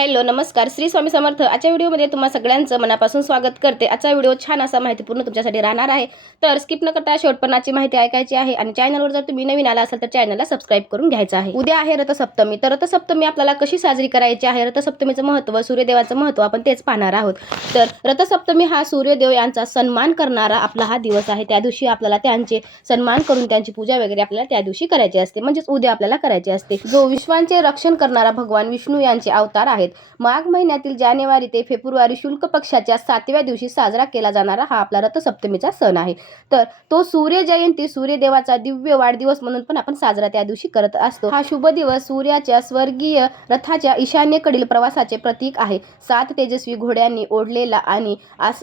Hello नमस्कार, श्री स्वामी समर्थ. आजच्या व्हिडिओमध्ये तुम्हा सगळ्यांचं मनापासून स्वागत करते. आजचा व्हिडिओ छान असा माहितीपूर्ण तुमच्यासाठी राहणार आहे, तर स्किप न करता शेवटपर्यंतची माहिती ऐकायची आहे. आणि चॅनलवर जर तुम्ही नवीन आला असाल तर चॅनलला सबस्क्राईब करून घ्यायचं आहे. उद्या आहे रथसप्तमी. तर रथसप्तमी आपल्याला कशी साजरी करायची आहे, रथसप्तमीचं महत्त्व, सूर्यदेवाचं महत्त्व आपण तेच पाहणार आहोत. तर रथसप्तमी हा सूर्यदेव यांचा सन्मान करणारा आपला हा दिवस आहे. त्या दिवशी आपल्याला त्यांचे सन्मान करून त्यांची पूजा वगैरे आपल्याला त्या दिवशी करायची असते, म्हणजेच उद्या आपल्याला करायची असते. जो विश्वांचे रक्षण करणारा भगवान विष्णू यांचे अवतार आहेत. माघ महिन्यातील जानेवारी ते फेब्रुवारी शुक्ल पक्षाच्या 7व्या दिवशी साजरा केला जाणारा हा आपला रथसप्तमीचा सण आहे. तर तो सूर्य जयंती, सूर्यदेवाचा दिव्य वाढदिवस म्हणून पण आपण साजरा त्या दिवशी करत असतो. हा शुभ दिवस सूर्याच्या स्वर्गीय रथाच्या ईशान्येकडील प्रवासाचे प्रतीक आहे. 7 तेजस्वी घोड्यांनी ओढलेला आणि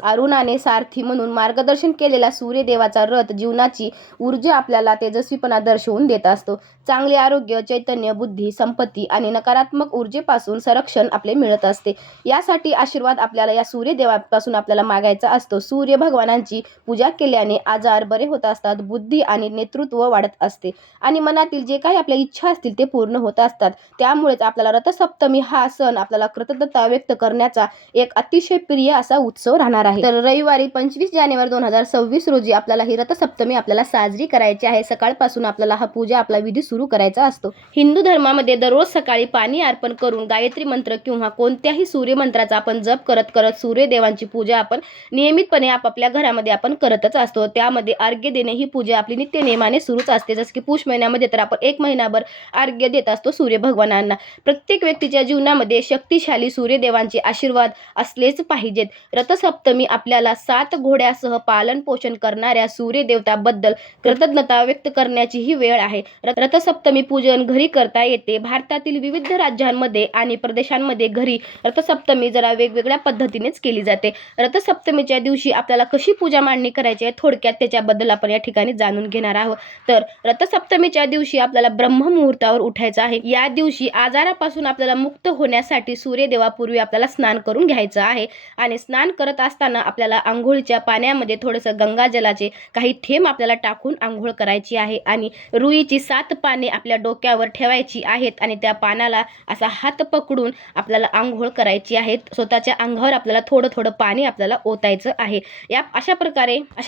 अरुणाने सारथी म्हणून मार्गदर्शन केलेला सूर्यदेवाचा रथ जीवनाची ऊर्जा आपल्याला तेजस्वीपणा दर्शवून देत असतो. चांगले आरोग्य, चैतन्य, बुद्धी, संपत्ती आणि नकारात्मक ऊर्जेपासून संरक्षण आपले मिळत असते. यासाठी आशीर्वाद आपल्याला या सूर्यदेवापासून आपल्याला मागायचा असतो. सूर्य भगवानांची पूजा केल्याने आजार बरे होत असतात, बुद्धी आणि नेतृत्व वाढत असते आणि मनातील जे काही आपल्या इच्छा असतील ते पूर्ण होत असतात. त्यामुळेच आपल्याला रथसप्तमी हा सण आपल्याला कृतज्ञता व्यक्त करण्याचा एक अतिशय प्रिय असा उत्सव राहणार आहे. तर रविवारी 25 जानेवारी 2026 रोजी आपल्याला ही रथसप्तमी आपल्याला साजरी करायची आहे. सकाळपासून आपल्याला हा पूजा आपला विधी सुरू करायचा असतो. हिंदू धर्मामध्ये दररोज सकाळी पाणी अर्पण करून गायत्री मंत्र किंवा कोणत्याही सूर्यमंत्राचा आपण जप करत करत सूर्यदेवांची पूजा आपण नियमितपणे आपापल्या घरामध्ये आपण करतच असतो. त्यामध्ये अर्घ्य देणे ही पूजा आपली नित्य नियमाने सुरूच असते. जसं की पुष महिन्यामध्ये तर आपण 1 महिनाभर अर्घ्य देत असतो सूर्य भगवानांना. प्रत्येक व्यक्तीच्या जीवनामध्ये शक्तिशाली सूर्यदेवांचे आशीर्वाद असलेच पाहिजेत. रथसप्तमी आपल्याला 7 घोड्यासह पालन पोषण करणाऱ्या सूर्यदेवताबद्दल कृतज्ञता व्यक्त करण्याची ही वेळ आहे. रथसप्तमी पूजन घरी करता येते. भारतातील विविध राज्यांमध्ये आणि प्रदेशांमध्ये घरी रथसप्तमी जरा वेगवेगळ्या पद्धतीनेच केली जाते. रथसप्तमीच्या दिवशी आपल्याला कशी पूजा मांडणी करायची आहे, थोडक्यात त्याच्याबद्दल आपण या ठिकाणी जाणून घेणार आहोत. तर रथसप्तमीच्या दिवशी आपल्याला ब्रह्ममुहूर्तावर उठायचं आहे. या दिवशी आजारापासून आपल्याला मुक्त होण्यासाठी सूर्यदेवापूर्वी आपल्याला स्नान करून घ्यायचं आहे. आणि स्नान करत असताना आपल्याला आंघोळीच्या पाण्यामध्ये थोडंसं गंगाजलाचे काही थेंब आपल्याला टाकून आंघोळ करायची आहे. आणि रुईची 7 पाने आपल्या डोक्यावर ठेवायची आहेत आणि त्या पानाला असा हात पकडून आपल्याला आंघोळ करायची आहे. स्वतःच्या अंगावर आपल्याला थोडं थोडं पाणी आपल्याला ओतायचं आहे. अशा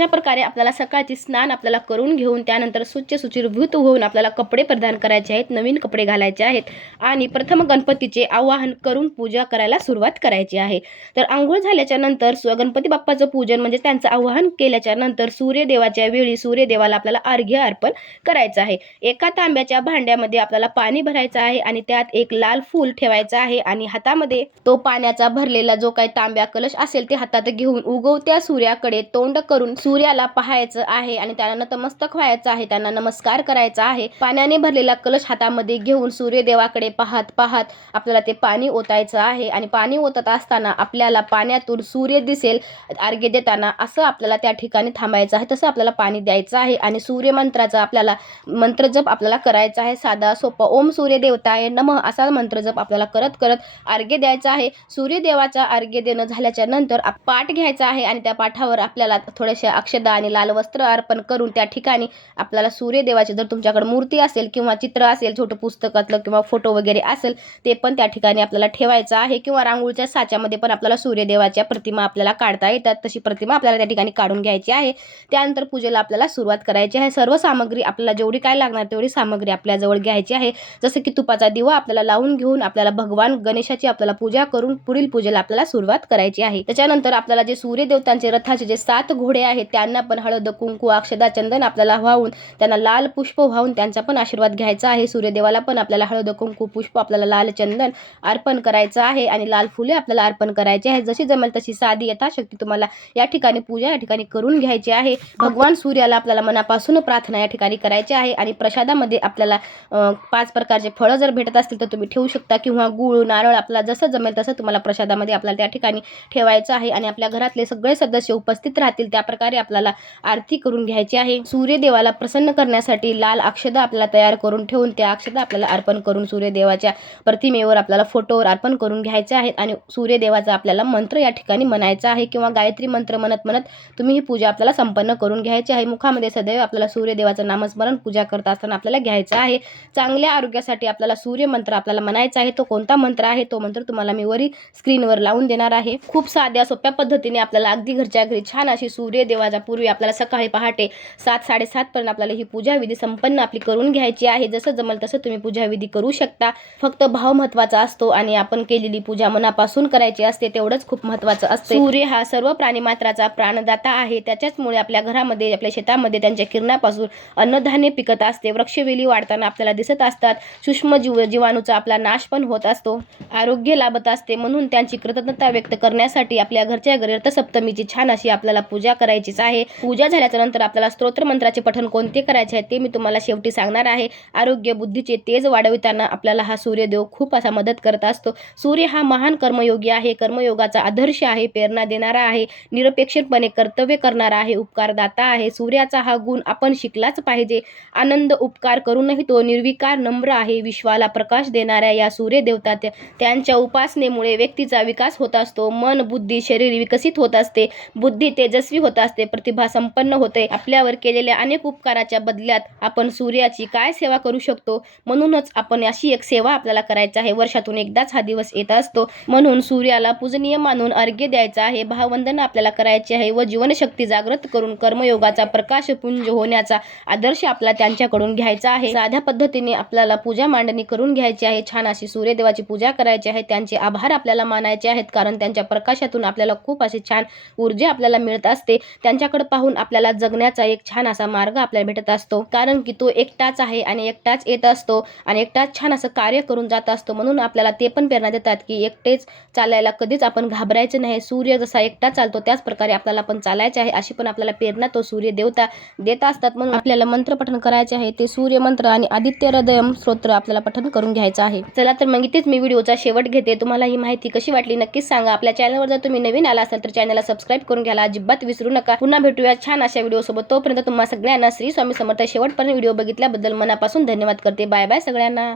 प्रकारे आपल्याला सकाळची स्नान आपल्याला करून घेऊन त्यानंतर स्वच्छ सुचिरभूत होऊन आपल्याला कपडे परिधान करायचे आहेत, नवीन कपडे घालायचे आहेत आणि प्रथम गणपतीचे आवाहन करून पूजा करायला सुरुवात करायची आहे. तर आंघोळ झाल्याच्या नंतर गणपती बाप्पाचं पूजन म्हणजे त्यांचं आवाहन केल्याच्या नंतर सूर्यदेवाच्या वेळी सूर्यदेवाला आपल्याला अर्घ्य अर्पण करायचं आहे. एका तांब्याच्या भांड्यामध्ये आपल्याला पाणी भरायचं आहे आणि त्यात एक लाल फूल ठेवायचं आहे आणि हातामध्ये तो पाण्याचा भरलेला जो काही तांब्या कलश असेल ते हातात घेऊन उगवत्या सूर्याकडे तोंड करून सूर्याला पाहायचं आहे आणि त्यांना नतमस्तक व्हायचं आहे, त्यांना नमस्कार करायचा आहे. पाण्याने भरलेला कलश हातामध्ये घेऊन सूर्यदेवाकडे पाहत पाहत आपल्याला ते पाणी ओतायचं आहे. आणि पाणी ओतत असताना आपल्याला पाण्यातून सूर्य दिसेल अर्घ्य देताना, असं आपल्याला त्या ठिकाणी थांबायचं आहे. तसं आपल्याला पाणी द्यायचं आहे आणि सूर्यमंत्राचा आपल्याला मंत्रजप आपल्याला करायचा आहे. साधा सोपा ओम सूर्यदेवताय नमः असा मंत्रजप आपल्याला करत करत अर्घ्य द्यायचा आहे. सूर्यदेवाचा अर्घ्य देणं झाल्याच्या नंतर पाठ घ्यायचा आहे आणि त्या पाठावर आपल्याला थोड्याशा अक्षदा आणि लाल वस्त्र अर्पण करून त्या ठिकाणी आपल्याला सूर्यदेवाची, जर तुमच्याकडे मूर्ती असेल किंवा चित्र असेल छोटं पुस्तकातलं किंवा फोटो वगैरे असेल ते पण त्या ठिकाणी आपल्याला ठेवायचं आहे. किंवा रांगोळीच्या साच्यामध्ये पण आपल्याला सूर्यदेवाच्या प्रतिमा आपल्याला काढता येतात, तशी प्रतिमा आपल्याला त्या ठिकाणी काढून घ्यायची आहे. त्यानंतर पूजेला आपल्याला सुरुवात करायची आहे. सर्व सामग्री आपल्याला जेवढी काय लागणार तेवढी सामग्री आपल्याजवळ घ्यायची आहे. जसं की तुपाचा दिवा आपल्याला लावून घेऊन आपल्याला भगवान गणेशाची आपल्याला पूजा करून पुढील पूजेला आपल्याला सुरुवात करायची आहे. त्याच्यानंतर आपल्याला जे सूर्यदेवतांचे रथाचे जे 7 घोडे आहेत त्यांना पण हळद, कुंकू, अक्षदा, चंदन आपल्याला वाहून त्यांना लाल पुष्प वाहून त्यांचा पण आशीर्वाद घ्यायचा आहे. सूर्यदेवाला पण आपल्याला हळद, कुंकू, पुष्प, आपल्याला लाल चंदन अर्पण करायचं आहे आणि लाल फुले आपल्याला अर्पण करायची आहे. जशी जमेल तशी साधी यथाशक्ती तुम्हाला या ठिकाणी पूजा या ठिकाणी करून घ्यायची आहे. भगवान सूर्याला आपल्याला मनापासून प्रार्थना या ठिकाणी करायची आहे. आणि प्रसादामध्ये आपल्याला 5 प्रकारचे फळं जर भेटत असतील तर तुम्ही ठेवू शकता किंवा गूळ, नारळ आपल्याला जसं जमेल तसं तुम्हाला प्रसादामध्ये आपल्याला त्या ठिकाणी ठेवायचं आहे. आणि आपल्या घरातले सगळे सदस्य उपस्थित राहतील त्या प्रकारे आपल्याला आरती करून घ्यायची आहे. सूर्यदेवाला प्रसन्न करण्यासाठी लाल अक्षदा आपल्याला तयार करून ठेवून त्या अक्षदा आपल्याला अर्पण करून सूर्यदेवाच्या प्रतिमेवर आपल्याला फोटोवर अर्पण करून घ्यायचे आहेत. आणि सूर्यदेवाचा आपल्याला मंत्र या ठिकाणी म्हणायचा आहे किंवा गायत्री मंत्र म्हणत म्हणत तुम्ही ही पूजा आपल्याला संपन्न करून घ्यायची आहे. मुखामध्ये सदैव आपल्याला सूर्यदेवाचं नामस्मरण पूजा करत असताना आपल्याला घ्यायचं आहे. चांगल्या आरोग्यासाठी आपल्याला सूर्यमंत्र आपल्याला म्हणायचा आहे. तो कोणता मंत्र आहे तो मंत्र तुम्हाला मी वरी स्क्रीनवर लावून देणार आहे। खूप साध्या सोप्या पद्धतीने आपल्याला अगदी घरच्या घरी छान अशी सूर्यदेवाच्या पूर्वी आपल्याला सकाळी पहाटे 7-7:30 पर्यंत आपल्याला ही पूजा विधी संपन्न आपली करून घ्यायची आहे। जसं जमल तसं तुम्ही पूजा विधी करू शकता। फक्त भाव महत्त्वाचा असतो आणि आपण केलेली पूजा मनापासून करायची असते, तेवढंच खूप महत्त्वाचं असते। सूर्य हा सर्व प्राणीमात्राचा प्राणदाता आहे, त्याच्याचमुळे आपल्या घरामध्ये आपल्या शेतामध्ये त्यांच्या किरणापासून अन्नधान्य पिकत असते। वृक्षवेली वाढताना आपल्याला दिसत असतात। सूक्ष्म जीवाणूचा आपला नाश पण होत असतो, आरोग्य लाभत असते। म्हणून त्यांची कृतज्ञता व्यक्त करण्यासाठी आपल्या घरच्या घरी रथसप्तमीची छान अशी आपल्याला पूजा करायचीच आहे। पूजा झाल्याच्या नंतर आपल्याला स्तोत्र मंत्राचे पठण कोणते करायचे आहे ते मी तुम्हाला शेवटी सांगणार आहे। आरोग्य बुद्धीचे तेज वाढविताना आपल्याला हा सूर्यदेव खूप असा मदत करत असतो। सूर्य हा महान कर्मयोगी आहे, कर्मयोगाचा आदर्श आहे, प्रेरणा देणारा आहे, निरपेक्षपणे कर्तव्य करणारा आहे, उपकारदाता आहे। सूर्याचा हा गुण आपण शिकलाच पाहिजे। आनंद उपकार करूनही तो निर्विकार नम्र आहे। विश्वाला प्रकाश देणाऱ्या या सूर्यदेवता त्यांच्या उपासनेमुळे व्यक्तीचा विकास होत असतो। मन, बुद्धी, शरीर विकसित होत असते, बुद्धी तेजस्वी होत असते, प्रतिभा संपन्न होते। आपल्यावर केलेल्या अनेक उपकाराच्या बदल्यात आपण सूर्याची काय सेवा करू शकतो? म्हणूनच आपण अशी एक सेवा आपल्याला करायची आहे। वर्षातून एकदाच हा दिवस येत असतो, म्हणून सूर्याला पूजनीय मानून अर्घ्य द्यायचा आहे, भाववंदना आपल्याला करायची आहे व जीवनशक्ती जागृत करून कर्मयोगाचा प्रकाशपुंज होण्याचा आदर्श आपल्याला त्यांच्याकडून घ्यायचा आहे। साध्या पद्धतीने आपल्याला पूजा मांडणी करून घ्यायची आहे। छान अशी सूर्यदेवाची पूजा करायची आहे, त्यांचे आभार आपल्याला मानायचे आहेत, कारण त्यांच्या प्रकाशातून आपल्याला खूप अशी छान ऊर्जा आपल्याला मिळत असते। त्यांच्याकडे पाहून आपल्याला जगण्याचा एक छान असा मार्ग आपल्याला भेटत असतो, कारण की तो एकटाच आहे आणि एकटाच येत असतो आणि एकटाच छान असं कार्य करून जात असतो। म्हणून आपल्याला ते पण प्रेरणा देतात की एकटेच चालायला कधीच आपण घाबरायचं नाही। सूर्य जसा एकटा चालतो त्याच प्रकारे आपल्याला पण चालायचे आहे, अशी पण आपल्याला प्रेरणा तो सूर्य देवता देत असतात। म्हणून आपल्याला मंत्र पठण करायचे आहे, ते सूर्य मंत्र आणि आदित्य हृदयम स्तोत्र आपल्याला पठण करून घ्यायचं आहे। चला तर मग इथेच मी व्हिडिओचा शेवट घेते। तुम्हाला ही माहिती कशी वाटली नक्कीच सांगा। आपल्या चॅनलवर जर तुम्ही नवीन आला असाल तर चॅनलला सबस्क्राईब करून घ्यायला अजिबात विसरू नका। पुन्हा भेटूया छान अशा व्हिडिओ सोबत। तोपर्यंत तुम्हा सगळ्यांना श्री स्वामी समर्थ। शेवटपर्यंत व्हिडिओ बघितल्याबद्दल मनापासून धन्यवाद करते। बाय बाय सगळ्यांना।